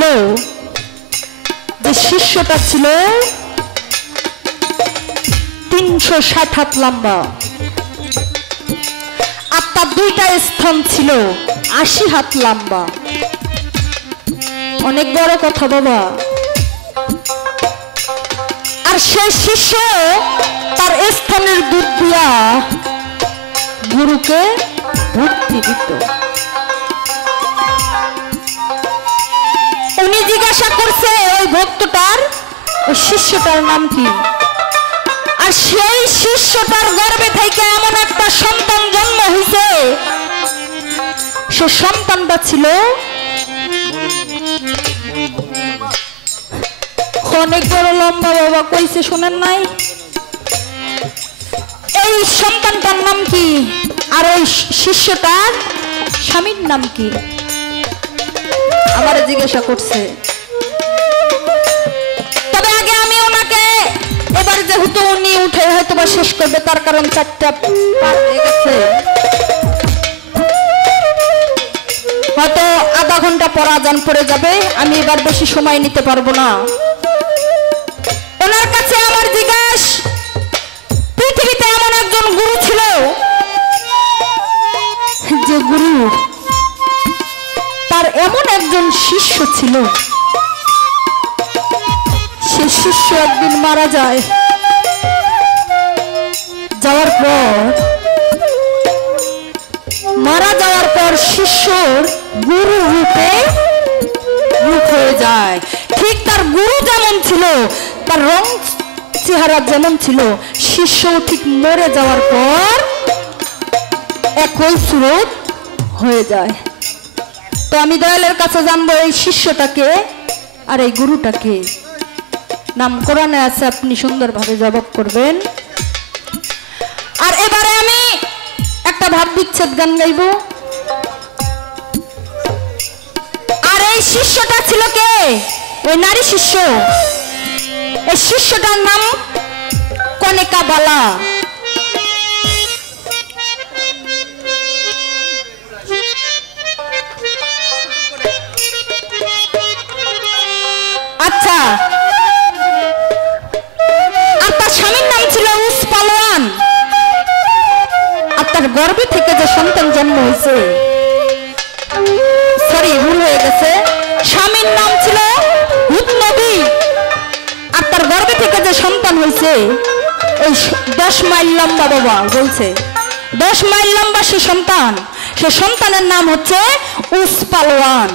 ছিল যে শিষ্যটা ছিল 360 হাত লম্বা, আর তার দুইটা স্তন ছিল 80 হাত লম্বা। অনেক বড় কথা বাবা। আর সেই শিষ্য তার স্তনের দুধ দিয়া গুরুকে ভক্তি দিত। উনি জিজ্ঞাসা করছে ওই ভক্তটার, ওই শিষ্যটার নাম কি? আর সেই শিষ্যটার গর্ভে থেকে এমন একটা সন্তান জন্ম হয়েছে, সে সন্তানটা ছিল অনেক বড় লম্বা বাবা। কইছে শোনেন নাই? এই সন্তানটার নাম কি? আর ওই শিষ্যটার স্বামীর নাম কি? আমারে জিজ্ঞাসা করছে। তবে আগে আমি ওনাকে, এবার যেহেতু উনি উঠে হয়তো বা শেষ করবে, তার কারণ 4টা পার হয়ে গেছে, হয়তো আধা ঘন্টা পর আজান পড়ে যাবে, আমি এবার বেশি সময় নিতে পারবো না। ওনার কাছে আমার জিজ্ঞাস, পৃথিবীতে এমন একজন গুরু ছিল যে গুরু তার এমন একজন শিষ্য ছিল, সে শিষ্য একদিন মারা যায়। মারা যাওয়ার পর শিষ্যর গুরু রূপে রূপ হয়ে যায়। ঠিক তার গুরু যেমন ছিল, তার রং চেহারা যেমন ছিল, শিষ্য ঠিক মরে যাওয়ার পর একই সুরত হয়ে যায়। তো আমি দয়ালের কাছে জানবো এই শিষ্যটাকে আর এই গুরুটাকে। নাম কোরআনে আছে, আপনি সুন্দরভাবে জবাব করবেন। আর এবারে আমি একটা ভাব বিচ্ছেদ গান গাইব। আর এই শিষ্যটা ছিল কে? ওই নারী শিষ্য। এই শিষ্যটার নাম কনেকা বালা। আচ্ছা, আর তার স্বামীর নাম ছিল উস পালোয়ান। আর তার গর্ভে থেকে যে সন্তান জন্ম হয়েছে, সরি ভুল হয়ে গেছে, স্বামীর নাম ছিল হুদ নবী। আর তার গর্ভে থেকে যে সন্তান হয়েছে, এই 10 মাইল লম্বা বাবা বলছে, 10 মাইল লম্বা সে সন্তান। সে সন্তানের নাম হচ্ছে উস পালোয়ান।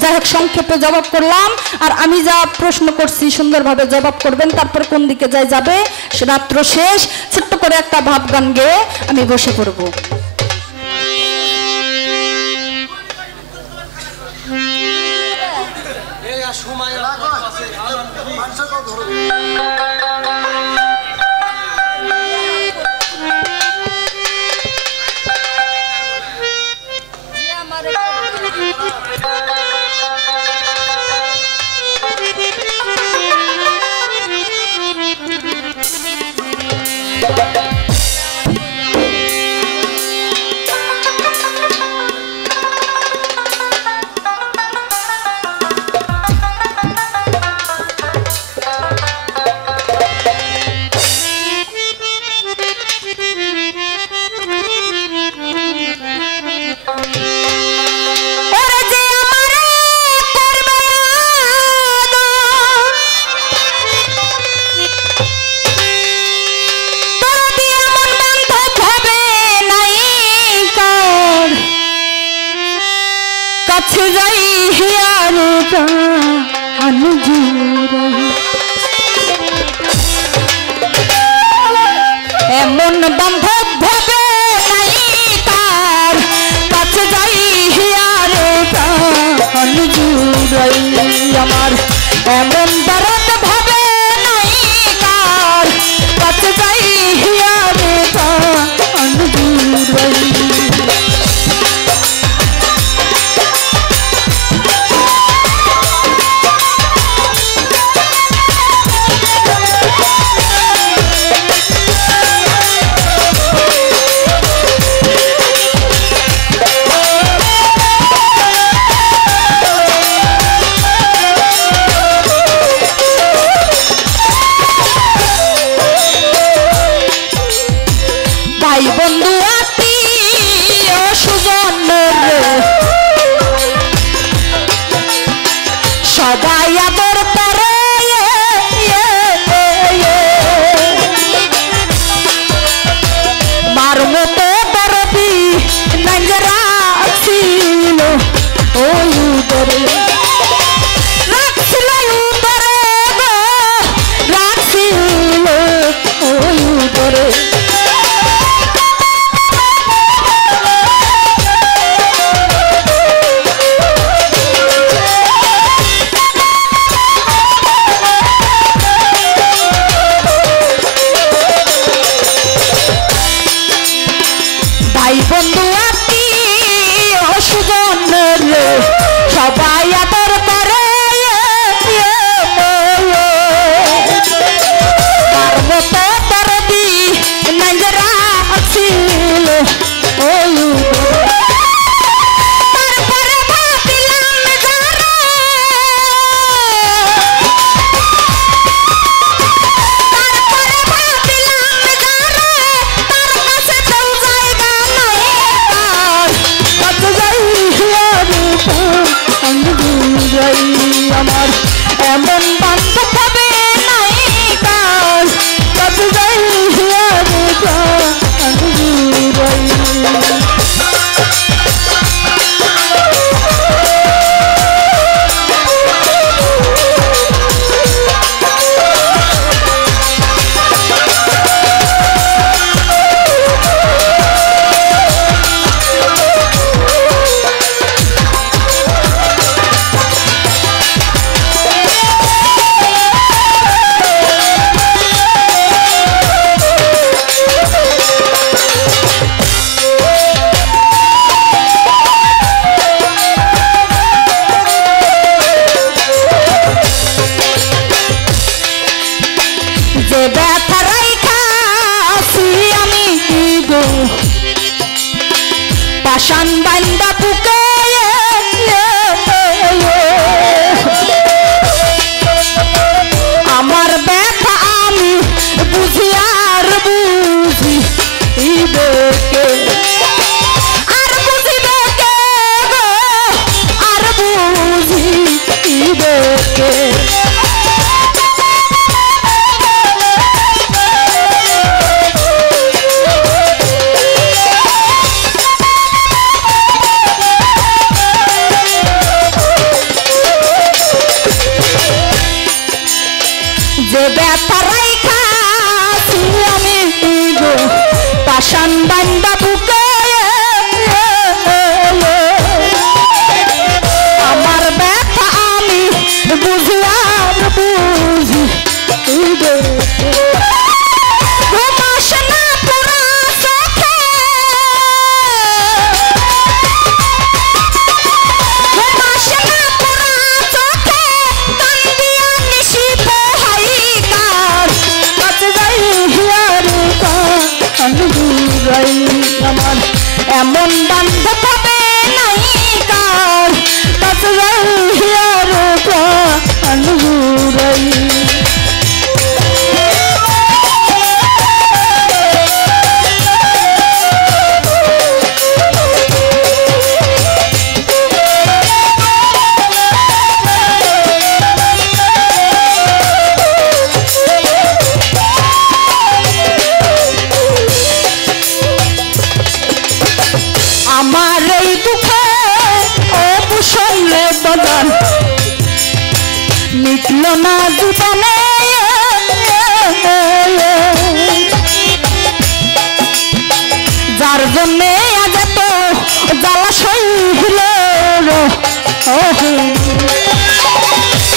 যাই হোক, সংক্ষেপে জবাব করলাম। আর আমি যা প্রশ্ন করছি সুন্দরভাবে জবাব করবেন, তারপর কোন দিকে যাবে সে রাত্র শেষ। ছোট্ট করে একটা ভাব গান গেয়ে আমি বসে পড়বো। এমন বান্ধব ভাবে নাই তার, কাছে যাই হিয়ারে প্রাণ জুড়াই আমার। এমন দরদ ভাবে নাই তার, কাছে যাই হিয়ারে প্রাণ জুড়াই। শান বান্দা বুকে আমার ব্যথা আমি বুঝি আর বুঝি ঘুমাস না পুরা চোখে ঘুমাস না পুরা চোখে কান্দিয়া নিশি পোহাই কার কাছে যাই হিয়ার কান্দুরাই আমার এমন বান্ধব পাবে নাই কার কাছে যাই হিয়ার কান্দুরাই আমার এই দুঃখে অবসরে বদন মিটল না জীবনে যার জন্যে আজ এত জ্বালা সইল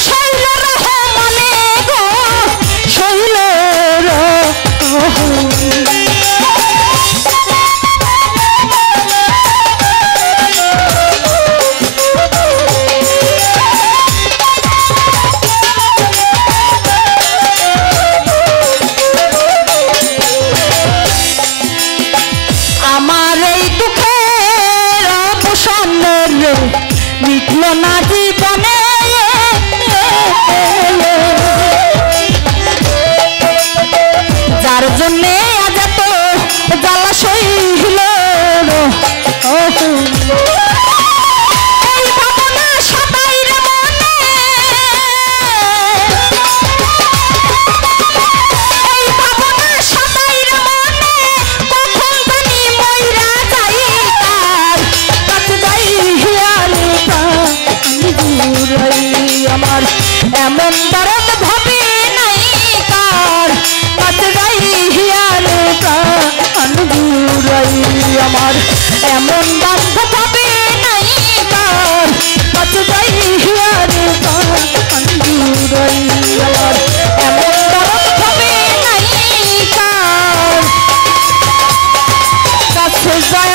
শৈল রহমানে গো শৈল মিটল না জীবনে যার জন্যে আজ এত জ্বালা সইল এই ভাবনা সবাই রে মনে এই ভাবনা সবাই রে মনে কখন জানি মইরা যাই তার কাছে যাই আমার এমন দরদ ভাবে নাই কার কাছে যাই হিয়াল কান্দুরাই আমার এমন বান্ধব ভাবে নাই কার কাছে যাই হিয়াল কান্দুরাই আমার এমন দরদ ভাবে নাই কার কাছে যায়